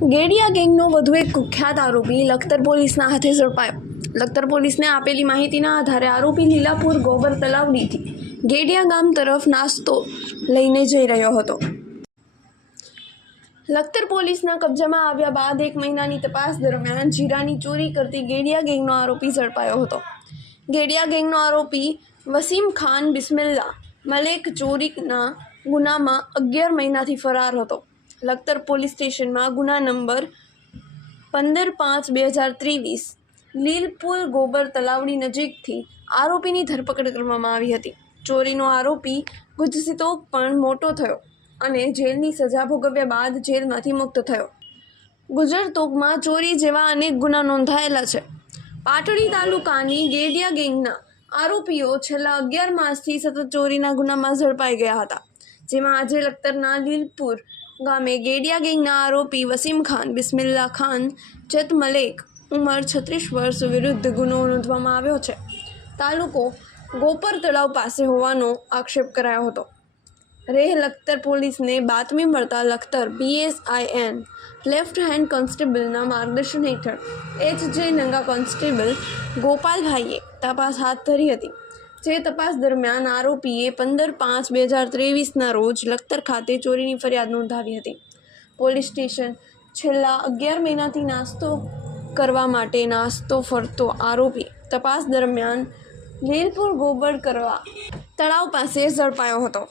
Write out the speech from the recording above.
ગેડિયા ગેંગનો વધુ એક કુખ્યાત આરોપી લખતર પોલીસના હાથે ઝડપાયો. લખતર પોલીસને આપેલી માહિતીના આધારે આરોપી લીલાપુર ગોબર તલાવડીથી ગેડિયા ગામ તરફ નાસ્તો લઈને જઈ રહ્યો હતો. લખતર પોલીસના કબજામાં આવ્યા બાદ એક મહિનાની તપાસ દરમિયાન જીરાની ચોરી કરતી ગેડિયા ગેંગનો આરોપી ઝડપાયો હતો. ગેડિયા ગેંગનો આરોપી વસીમ ખાન બિસ્મિલ્લા મલેક ચોરીના ગુનામાં અગિયાર મહિનાથી ફરાર હતો. લખતર પોલીસ સ્ટેશનમાં ગુના નંબર પંદર પાંચ બે હજાર ત્રેવીસ. લીલપુર ગોબર તલાવડી નજીકથી આરોપીની ધરપકડ કરવામાં આવી હતી. ચોરીનો આરોપી ગુજસિતો પણ મોટો થયો અને જેલની સજા ભોગવ્યા બાદ જેલમાંથી મુક્ત થયો. ગુજર તોકમાં ચોરી જેવા અનેક ગુના નોંધાયેલા છે. પાટડી તાલુકાની ગેડિયા ગેંગના આરોપીઓ છેલ્લા અગિયાર માસથી સતત ચોરીના ગુનામાં ઝડપાઈ ગયા હતા. જેમાં આજે લખતરના લીલપુર ગામે ગેડિયા ગેંગના આરોપી વસીમ ખાન બિસ્મિલ્લા ખાન જત મલેક ઉંમર છત્રીસ વર્ષ વિરુદ્ધ ગુનો નોંધવામાં આવ્યો છે. તાલુકો ગોપર તળાવ પાસે હોવાનો આક્ષેપ કરાયો હતો. રેહ લખતર પોલીસને બાતમી મળતા લખતર બીએસઆઈએન લેફ્ટ હેન્ડ કોન્સ્ટેબલના માર્ગદર્શન હેઠળ એચ જે નંગા કોન્સ્ટેબલ ગોપાલભાઈએ તપાસ હાથ ધરી હતી. જે તપાસ દરમિયાન આરોપીએ પંદર પાંચ બે હજાર ત્રેવીસના રોજ લખતર ખાતે ચોરીની ફરિયાદ નોંધાવી હતી. પોલીસ સ્ટેશન છેલ્લા અગિયાર મહિનાથી નાસ્તો કરવા માટે નાસ્તો ફરતો આરોપી. તપાસ દરમિયાન લીલપુર ગોબર કરવા તળાવ પાસે ઝડપાયો હતો.